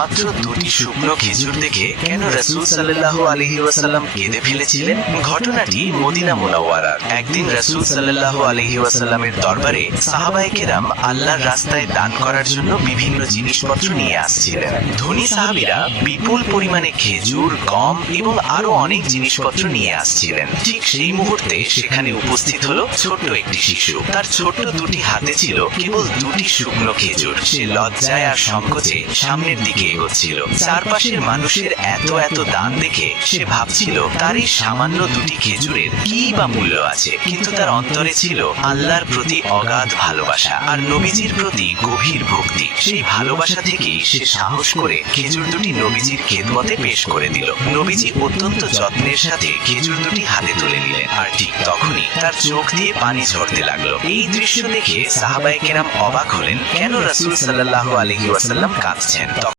মাত্র দুটি শুকনো খেজুর দেখে কেন রাসূল সাল্লাল্লাহু আলাইহি ওয়াসাল্লাম কেঁদে ফেলেছিলেন? ঘটনাটি মদিনা মুনাওয়ারার। একদিন রাসূল সাল্লাল্লাহু আলাইহি ওয়াসাল্লামের দরবারে সাহাবায়ে কেরাম আল্লাহর রাস্তায় দান করার জন্য বিভিন্ন জিনিসপত্র নিয়ে আসছিলেন। ধনী সাহাবীরা বিপুল পরিমাণে খেজুর, গম এবং আরো অনেক জিনিসপত্র নিয়ে আসছিলেন। ঠিক সেই মুহূর্তে সেখানে উপস্থিত হলো ছোট্ট একটি শিশু। তার ছোট্ট দুটি হাতে ছিল কেবল দুটি শুকনো খেজুর। সে লজ্জায় আর সংকোচে সামনের দিকে এগোচ্ছিল। চারপাশের মানুষের এত এত দান দেখে সে ভাবছিল তার এই সামান্য দুটি খেজুরের কি বা মূল্য আছে, কিন্তু তার অন্তরে ছিল আল্লাহর প্রতি অগাধ ভালোবাসা আর নবীজির প্রতি গভীর ভক্তি। সেই ভালোবাসা থেকেই সে সাহস করে খেজুর দুটি নবীজির খেদমতে পেশ করে দিল। নবীজি অত্যন্ত যত্নের সাথে খেজুর দুটি হাতে তুলে নিলেন, আর ঠিক তখনই তার চোখ দিয়ে পানি ঝরতে লাগলো। এই দৃশ্য দেখে সাহাবায়ে কেরাম অবাক হলেন, কেন রাসূল সাল্লাল্লাহু আলাইহি ওয়াসাল্লাম কাঁদছেন।